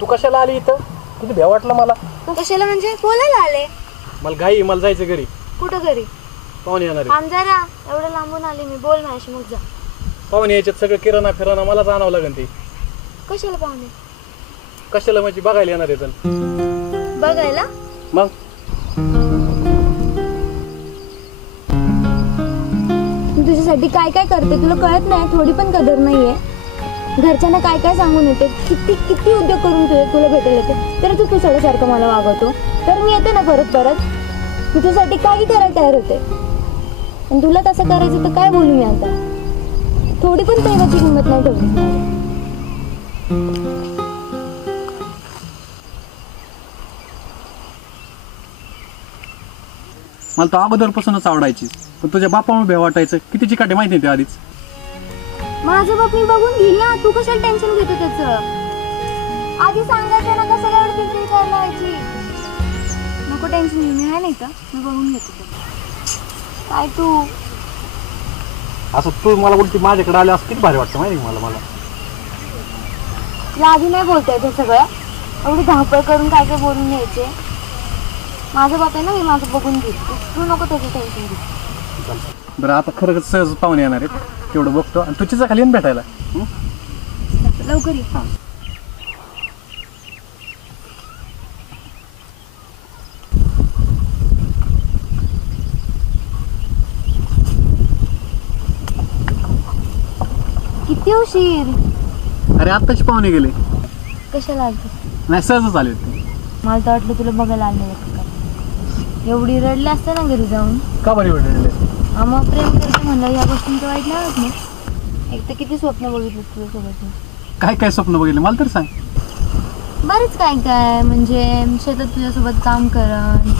तू कशाला आली इथं? किती भ्या वाटलं मला. कशाला म्हणजे? बोलायला आले. मला घाई, मला जायचं घरी. कुठं घरी? पाहुणे येणार आहे. थांब जरा, एवढं लांबून आले मी. बोल माझ्याशी मग जा. पाहुणे याच्यात सगळं किराणा फिराणा मलाच आणावं लागेल. ते कशाला पाहुणे? कशाला म्हणजे बघायला येणार आहे. बघायला? मग तुझ्यासाठी काय काय करते तुला कळत नाही? थोडी पण कदर नाहीये. घरच्यांना काय काय सांगून येते, किती किती उद्योग करून तुला भेटायला येते, तरी तू सगळ्यासारखं मला वागवतो. तर मी येते ना परत परत. तुझ्यासाठी काही करायला तयार होते. आणि तुला तसं करायचं तर काय बोलू मी आता? थोडी पण प्रेमाची किंमत नाही ठेवली. मला तर अगोदरपासूनच आवडायची, पण तुझ्या बापामुळे भ्या वाटायचं. किती चिकाटे माहिती नाही ते आधीच. माझं बाप मी बघून घेईल ना. तू कशाला टेन्शन घेतो त्याचं? आधी सांगायचं ना, कसं एवढं किरकिर करायला व्हायची. नको टेन्शन घेऊ, मी आहे नाही का, मी बघून घेतो. काय तू असं तू मला बोलती माझ्याकडे आले असं किती भारी वाटतं माहिती मला. तुला आधी नाही बोलता येतं सगळं. एवढी धावपळ करून काय काय बोलून घ्यायचे. माझं बाप आहे ना, मी माझं बघून घेईल. तू नको त्याचं टेन्शन घेऊ. बरं आता खरं सहज पाहुणे येणार आहेत, तेवढं बघतो. आणि तुझ्या खाली येऊन भेटायला लवकर ये. किती उशीर? अरे आत्ताच पाहुणे गेले. कशाला आलते? नाही सहजच आले ते. मला तर वाटलं तुला बघायला आले. एवढी रडले असते ना घरी जाऊन. का बरी वाटले? मग प्रेम करते म्हणलं, या गोष्टींचं वाईट नाही होत ना. एक तर किती स्वप्न बघितलं तुझ्यासोबत. काय काय स्वप्न बघितले मला तर सांग. बरंच काय काय, म्हणजे शेतात तुझ्यासोबत काम करन,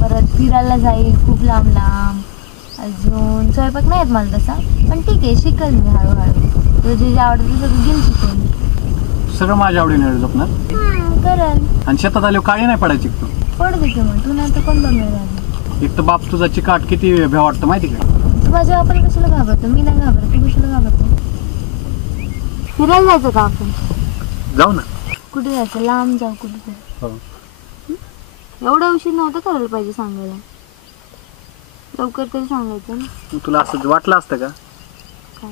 परत फिरायला जाईल खूप लांब लांब. अजून स्वयंपाक नाही येत मला तसा, पण ठीक आहे शिकल मी हळूहळू. तुझं जे आवडतं ते सगळं गेल शिकून. सगळं माझ्या आवडीने जपणार. करल. आणि शेतात आल्यावर काळी नाही पडायची तू. पड देते मग, तू नाही तर कोण बघणार झाली. एक तर बाप तुझा चिकाट किती भ्या वाटतं माहिती का. तू माझ्या बापाला कशाला घाबरतो? मी नाही घाबरत, तू कशाला घाबरतो? फिरायला जायचं का आपण? जाऊ ना. कुठे जायचं? लांब जाऊ कुठे? हो. एवढा उशीर नव्हतं करायला पाहिजे सांगायला. लवकर तरी सांगायचं ना. तुला असं वाटलं असतं का? काय?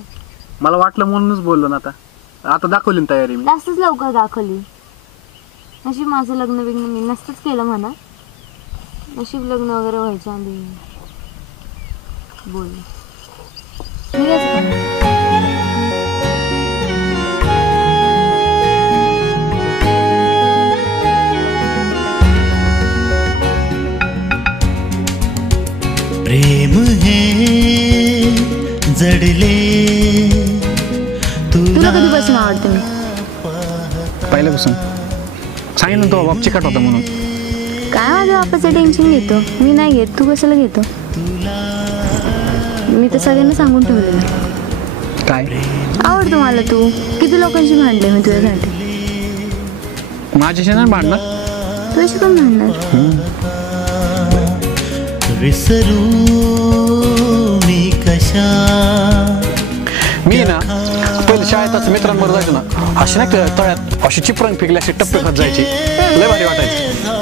मला वाटलं म्हणूनच बोललो ना. आता दाखवली ना तयारी मी. जास्तच लवकर दाखवली. नशीब माझं लग्न बिग्न मी नसतंच केलं म्हणा. नशीब लग्न वगैरे व्हायच्या आधी बोल. प्रेम हे जडले तुला कधीपासून आवडते मी? पहिल्यापासून. सांगितलं तो बाप चिकाट होता म्हणून. काय माझ्या बापाचं टेन्शन घेतो? मी नाही घेत, तू कशाला घेतो? मी तर सगळ्यांना सांगून ठेवलेलं. काय आवडतो मला तू. किती लोकांशी भांडले मी तुझ्यासाठी. माझ्याशी नाही भांडणार. तुझ्याशी पण भांडणार. विसरू मी कशा. मी ना पहिले शाळेतच मित्रांबरोबर जायचो ना. अशी नाही तळ्यात अशी चिपरंग फेकली, अशी टप्पे खात जायची. लय भारी वाटायची.